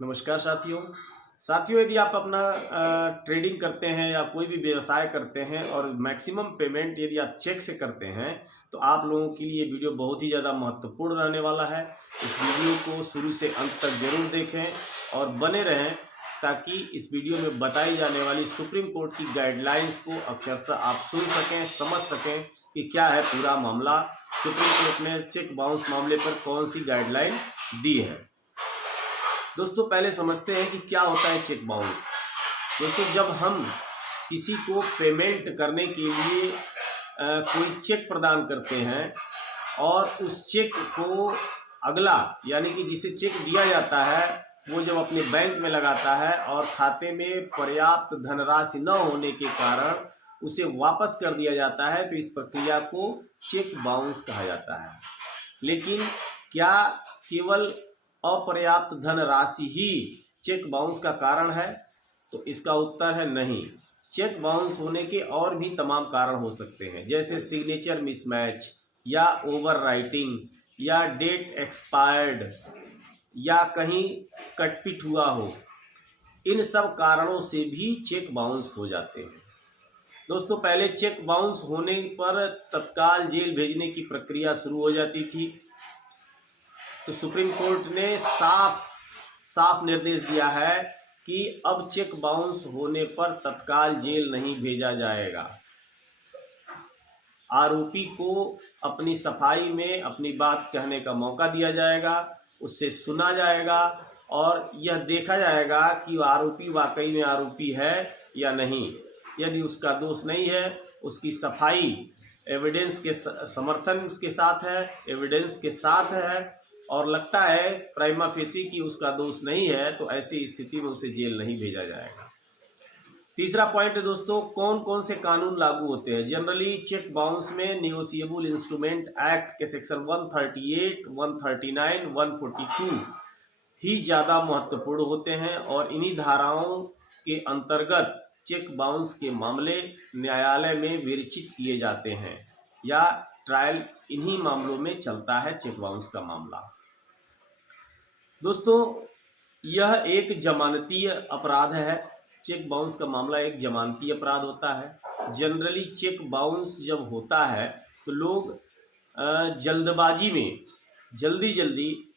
नमस्कार साथियों, यदि आप अपना ट्रेडिंग करते हैं या कोई भी व्यवसाय करते हैं और मैक्सिमम पेमेंट यदि आप चेक से करते हैं तो आप लोगों के लिए वीडियो बहुत ही ज़्यादा महत्वपूर्ण रहने वाला है। इस वीडियो को शुरू से अंत तक जरूर देखें और बने रहें ताकि इस वीडियो में बताई जाने वाली सुप्रीम कोर्ट की गाइडलाइंस को अक्षरशः आप सुन सकें, समझ सकें कि क्या है पूरा मामला। सुप्रीम कोर्ट ने चेक बाउंस मामले पर कौन सी गाइडलाइन दी है। दोस्तों पहले समझते हैं कि क्या होता है चेक बाउंस। दोस्तों जब हम किसी को पेमेंट करने के लिए कोई चेक प्रदान करते हैं और उस चेक को अगला यानी कि जिसे चेक दिया जाता है वो जब अपने बैंक में लगाता है और खाते में पर्याप्त धनराशि न होने के कारण उसे वापस कर दिया जाता है तो इस प्रक्रिया को चेक बाउंस कहा जाता है। लेकिन क्या केवल अपर्याप्त धनराशि ही चेक बाउंस का कारण है? तो इसका उत्तर है नहीं। चेक बाउंस होने के और भी तमाम कारण हो सकते हैं, जैसे सिग्नेचर मिसमैच या ओवर राइटिंग या डेट एक्सपायर्ड या कहीं कटपिट हुआ हो। इन सब कारणों से भी चेक बाउंस हो जाते हैं। दोस्तों पहले चेक बाउंस होने पर तत्काल जेल भेजने की प्रक्रिया शुरू हो जाती थी। तो सुप्रीम कोर्ट ने साफ निर्देश दिया है कि अब चेक बाउंस होने पर तत्काल जेल नहीं भेजा जाएगा। आरोपी को अपनी सफाई में अपनी बात कहने का मौका दिया जाएगा, उससे सुना जाएगा और यह देखा जाएगा कि आरोपी वाकई में आरोपी है या नहीं। यदि उसका दोष नहीं है, उसकी सफाई एविडेंस के समर्थन के साथ है, एविडेंस के साथ है और लगता है प्राइमा फेसी कि उसका दोष नहीं है, तो ऐसी स्थिति में उसे जेल नहीं भेजा जाएगा। तीसरा पॉइंट है दोस्तों, कौन कौन से कानून लागू होते हैं। जनरली चेक बाउंस में निगोशिएबल इंस्ट्रूमेंट एक्ट के सेक्शन 138, 139, 142 ही ज़्यादा महत्वपूर्ण होते हैं और इन्हीं धाराओं के अंतर्गत चेक बाउंस के मामले न्यायालय में विरचित किए जाते हैं या ट्रायल इन्हीं मामलों में चलता है चेक बाउंस का मामला। दोस्तों यह एक जमानतीय अपराध है। चेक बाउंस का मामला एक जमानती अपराध होता है। जनरली चेक बाउंस जब होता है तो लोग जल्दबाजी में जल्दी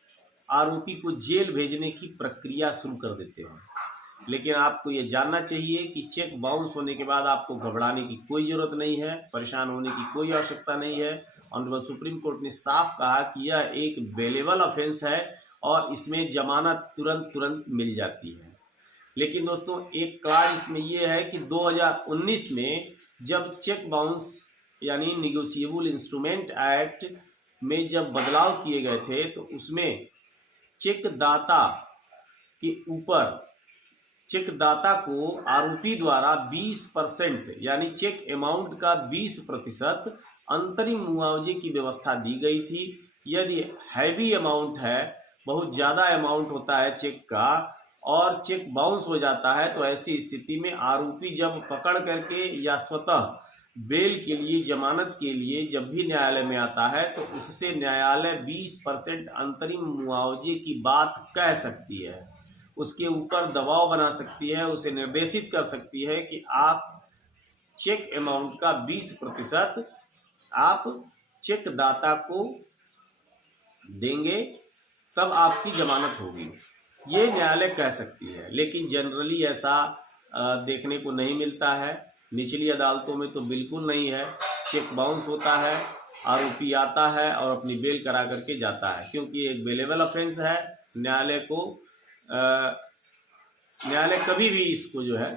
आरोपी को जेल भेजने की प्रक्रिया शुरू कर देते हैं। लेकिन आपको ये जानना चाहिए कि चेक बाउंस होने के बाद आपको घबराने की कोई ज़रूरत नहीं है, परेशान होने की कोई आवश्यकता नहीं है। ऑनरेबल सुप्रीम कोर्ट ने साफ कहा कि यह एक बेलेबल ऑफेंस है और इसमें जमानत तुरंत मिल जाती है। लेकिन दोस्तों एक क्लास इसमें यह है कि 2019 में जब चेक बाउंस यानी निगोशिएबल इंस्ट्रूमेंट एक्ट में जब बदलाव किए गए थे तो उसमें चेक दाता के ऊपर चेक दाता को आरोपी द्वारा 20% यानी चेक अमाउंट का 20% अंतरिम मुआवजे की व्यवस्था दी गई थी। यदि हैवी अमाउंट है, बहुत ज़्यादा अमाउंट होता है चेक का और चेक बाउंस हो जाता है तो ऐसी स्थिति में आरोपी जब पकड़ करके या स्वतः बेल के लिए, जमानत के लिए जब भी न्यायालय में आता है तो उससे न्यायालय 20% अंतरिम मुआवजे की बात कह सकती है, उसके ऊपर दबाव बना सकती है, उसे निर्देशित कर सकती है कि आप चेक अमाउंट का 20% आप चेक दाता को देंगे तब आपकी जमानत होगी, ये न्यायालय कह सकती है। लेकिन जनरली ऐसा देखने को नहीं मिलता है। निचली अदालतों में तो बिल्कुल नहीं है। चेक बाउंस होता है, आरोपी आता है और अपनी बेल करा करके जाता है, क्योंकि एक बेलेबल ऑफेंस है। न्यायालय कभी भी इसको जो है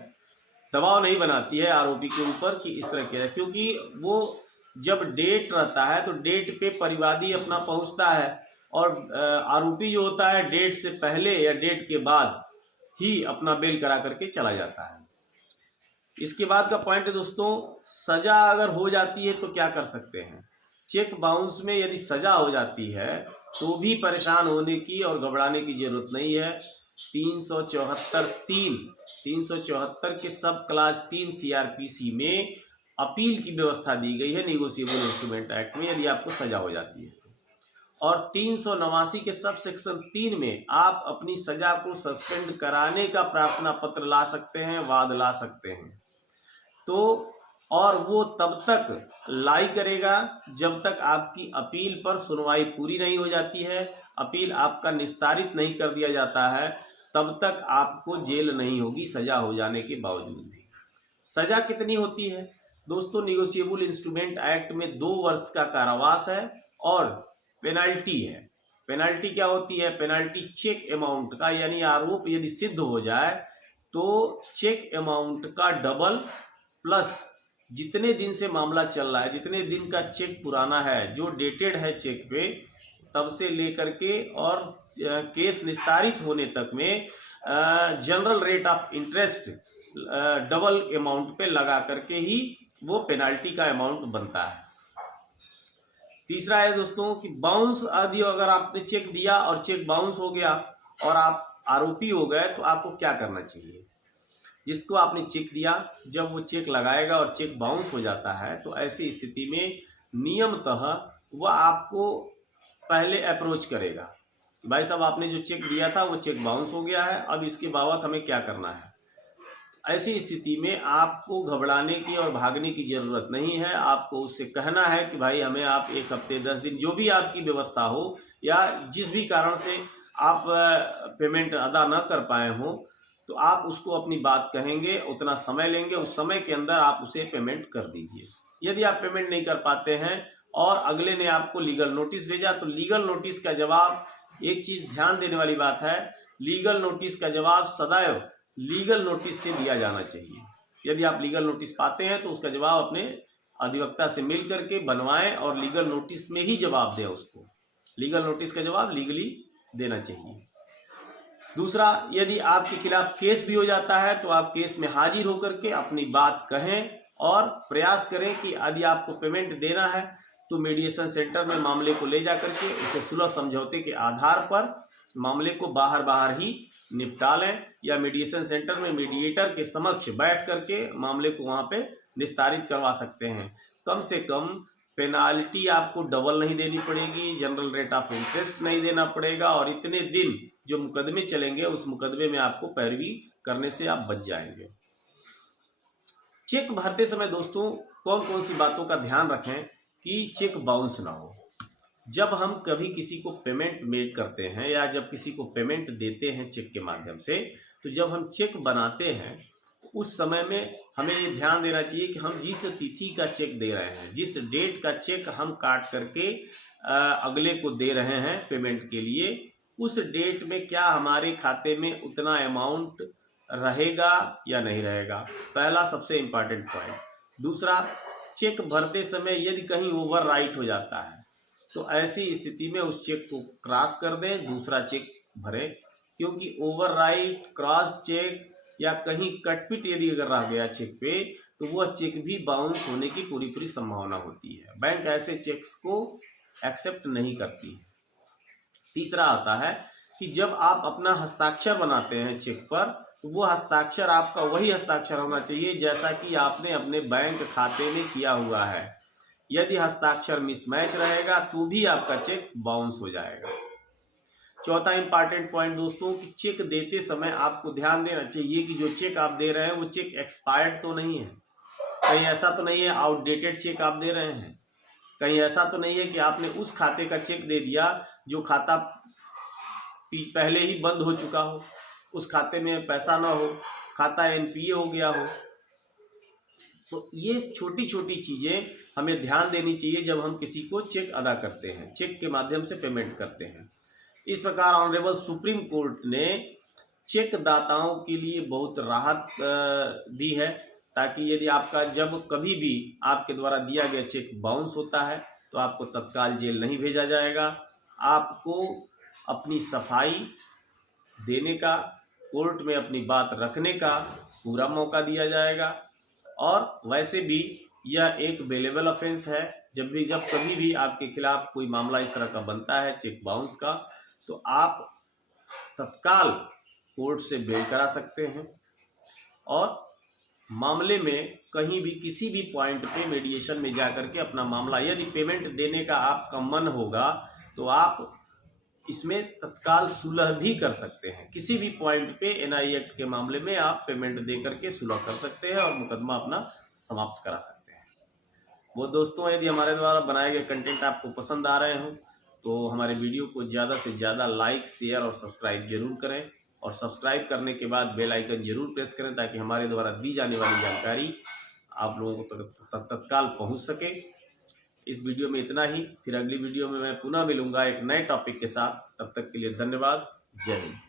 दबाव नहीं बनाती है आरोपी के ऊपर कि इस तरह किया, क्योंकि वो जब डेट रहता है तो डेट पे परिवादी अपना पहुंचता है और आरोपी जो होता है डेट से पहले या डेट के बाद ही अपना बेल करा करके चला जाता है। इसके बाद का पॉइंट है दोस्तों, सजा अगर हो जाती है तो क्या कर सकते हैं। चेक बाउंस में यदि सजा हो जाती है तो भी परेशान होने की और घबराने की जरूरत नहीं है। 374 के सब क्लास 3 CRPC में अपील की व्यवस्था दी गई है निगोशिएबल इंस्ट्रूमेंट एक्ट में, यदि आपको सजा हो जाती है। और 389 के सब सेक्शन 3 में आप अपनी सजा को सस्पेंड कराने का प्रार्थना पत्र ला सकते हैं, वाद ला सकते हैं। तो और वो तब तक लाई करेगा जब तक आपकी अपील पर सुनवाई पूरी नहीं हो जाती है, अपील आपका निस्तारित नहीं कर दिया जाता है, तब तक आपको जेल नहीं होगी सजा हो जाने के बावजूद भी। सजा कितनी होती है दोस्तों? निगोशिएबल इंस्ट्रूमेंट एक्ट में 2 वर्ष का कारावास है और पेनल्टी है। पेनल्टी क्या होती है? पेनल्टी चेक अमाउंट का, यानी आरोप यदि सिद्ध हो जाए तो चेक अमाउंट का डबल प्लस जितने दिन से मामला चल रहा है, जितने दिन का चेक पुराना है, जो डेटेड है चेक पे, तब से लेकर के और केस निस्तारित होने तक में general rate of interest double amount पे लगा करके ही वो पेनाल्टी का अमाउंट बनता है। तीसरा है दोस्तों कि बाउंस आदि, अगर आपने चेक दिया और चेक बाउंस हो गया और आप आरोपी हो गए तो आपको क्या करना चाहिए? जिसको आपने चेक दिया, जब वो चेक लगाएगा और चेक बाउंस हो जाता है तो ऐसी स्थिति में नियमतः वह आपको पहले अप्रोच करेगा, भाई साहब आपने जो चेक दिया था वो चेक बाउंस हो गया है, अब इसके बाबत हमें क्या करना है। ऐसी स्थिति में आपको घबराने की और भागने की जरूरत नहीं है। आपको उससे कहना है कि भाई हमें आप 1 हफ्ते 10 दिन जो भी आपकी व्यवस्था हो, या जिस भी कारण से आप पेमेंट अदा न कर पाए हो, तो आप उसको अपनी बात कहेंगे, उतना समय लेंगे, उस समय के अंदर आप उसे पेमेंट कर दीजिए। यदि आप पेमेंट नहीं कर पाते हैं और अगले ने आपको लीगल नोटिस भेजा, तो लीगल नोटिस का जवाब, एक चीज ध्यान देने वाली बात है, लीगल नोटिस का जवाब सदैव लीगल नोटिस से दिया जाना चाहिए। यदि आप लीगल नोटिस पाते हैं तो उसका जवाब अपने अधिवक्ता से मिल करके बनवाएं और लीगल नोटिस में ही जवाब दें उसको। लीगल नोटिस का जवाब लीगली देना चाहिए। दूसरा, यदि आपके खिलाफ केस भी हो जाता है तो आप केस में हाजिर होकर के अपनी बात कहें और प्रयास करें कि यदि आपको पेमेंट देना है तो मीडिएशन सेंटर में मामले को ले जा करके उसे सुलह समझौते के आधार पर मामले को बाहर ही निपटा लें, या मीडिएशन सेंटर में मीडिएटर के समक्ष बैठ करके मामले को वहां पे निस्तारित करवा सकते हैं। कम से कम पेनाल्टी आपको डबल नहीं देनी पड़ेगी, जनरल रेट ऑफ इंटरेस्ट नहीं देना पड़ेगा, और इतने दिन जो मुकदमे चलेंगे उस मुकदमे में आपको पैरवी करने से आप बच जाएंगे। चेक भरते समय दोस्तों कौन कौन सी बातों का ध्यान रखें कि चेक बाउंस ना हो। जब हम कभी किसी को पेमेंट मेक करते हैं या जब किसी को पेमेंट देते हैं चेक के माध्यम से, तो जब हम चेक बनाते हैं तो उस समय में हमें ये ध्यान देना चाहिए कि हम जिस तिथि का चेक दे रहे हैं, जिस डेट का चेक हम काट करके अगले को दे रहे हैं पेमेंट के लिए, उस डेट में क्या हमारे खाते में उतना अमाउंट रहेगा या नहीं रहेगा, पहला सबसे इम्पॉर्टेंट पॉइंट। दूसरा, चेक भरते समय यदि कहीं ओवर राइट हो जाता है तो ऐसी स्थिति में उस चेक को क्रॉस कर दें, दूसरा चेक भरें, क्योंकि ओवर राइट, क्रॉस चेक या कहीं कटपिट यदि अगर रह गया चेक पे तो वह चेक भी बाउंस होने की पूरी संभावना होती है। बैंक ऐसे चेक्स को एक्सेप्ट नहीं करती है। तीसरा आता है कि जब आप अपना हस्ताक्षर बनाते हैं चेक पर, तो वो हस्ताक्षर आपका वही हस्ताक्षर होना चाहिए जैसा कि आपने अपने बैंक खाते में किया हुआ है। यदि हस्ताक्षर मिसमैच रहेगा तो भी आपका चेक बाउंस हो जाएगा। चौथा इंपॉर्टेंट पॉइंट दोस्तों कि चेक देते समय आपको ध्यान देना चाहिए कि जो चेक आप दे रहे हैं वो चेक एक्सपायर्ड तो नहीं है, कहीं ऐसा तो नहीं है आउटडेटेड चेक आप दे रहे हैं, कहीं ऐसा तो नहीं है कि आपने उस खाते का चेक दे दिया जो खाता पहले ही बंद हो चुका हो, उस खाते में पैसा ना हो, खाता एनपीए हो गया हो। तो ये छोटी छोटी चीज़ें हमें ध्यान देनी चाहिए जब हम किसी को चेक अदा करते हैं, चेक के माध्यम से पेमेंट करते हैं। इस प्रकार ऑनरेबल सुप्रीम कोर्ट ने चेक दाताओं के लिए बहुत राहत दी है, ताकि यदि आपका जब कभी भी आपके द्वारा दिया गया चेक बाउंस होता है तो आपको तत्काल जेल नहीं भेजा जाएगा। आपको अपनी सफाई देने का, कोर्ट में अपनी बात रखने का पूरा मौका दिया जाएगा। और वैसे भी यह एक बेलेबल ऑफेंस है। जब कभी भी आपके खिलाफ कोई मामला इस तरह का बनता है चेक बाउंस का, तो आप तत्काल कोर्ट से बेल करा सकते हैं और मामले में कहीं भी किसी भी पॉइंट पे मीडिएशन में जाकर के अपना मामला, यदि पेमेंट देने का आपका मन होगा तो आप इसमें तत्काल सुलह भी कर सकते हैं। किसी भी पॉइंट पे एनआई एक्ट के मामले में आप पेमेंट दे करके सुलह कर सकते हैं और मुकदमा अपना समाप्त करा सकते हैं। वो दोस्तों, यदि हमारे द्वारा बनाए गए कंटेंट आपको पसंद आ रहे हों तो हमारे वीडियो को ज़्यादा से ज़्यादा लाइक, शेयर और सब्सक्राइब जरूर करें, और सब्सक्राइब करने के बाद बेल आइकन जरूर प्रेस करें ताकि हमारे द्वारा दी जाने वाली जानकारी आप लोगों को तत्काल पहुंच सके। इस वीडियो में इतना ही, फिर अगली वीडियो में मैं पुनः मिलूंगा एक नए टॉपिक के साथ। तब तक के लिए धन्यवाद। जय हिंद।